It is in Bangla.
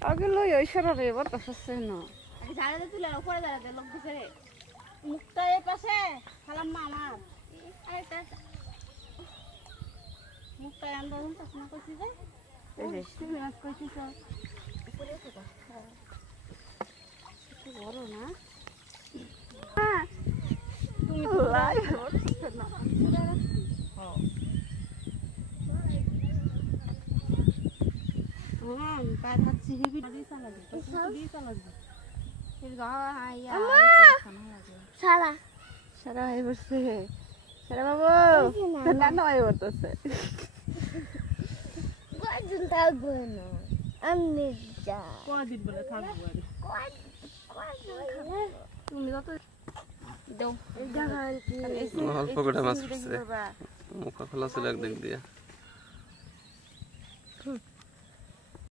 আগে লই ওই সরারে বাতাস আছে না ঝাড়ে তুলে উপরে দাঁড়াতে লোক দিছে রে মুখটা এই পাশে খালাম মা আমার মুখটা আনবার না করছি যে এই যে তুমি আজ কইছিস উপরে থাকো একটু বড় না হ্যাঁ তুমি তো লাই বাতাস না হ্যাঁ পায়ের হাত চিহিবি দিয়ে চালাবি দিয়ে চালাবি সারা সারা হয়ে বসছে সারা বাবু না নয় বলতেছে কয়জন থাকবো না আমি যা কদিন বলে থাকবো তুমি যত দাও এই জায়গা অল্প করে মাছ পড়ছে মুখ খোলা ছিল একদিক দিয়ে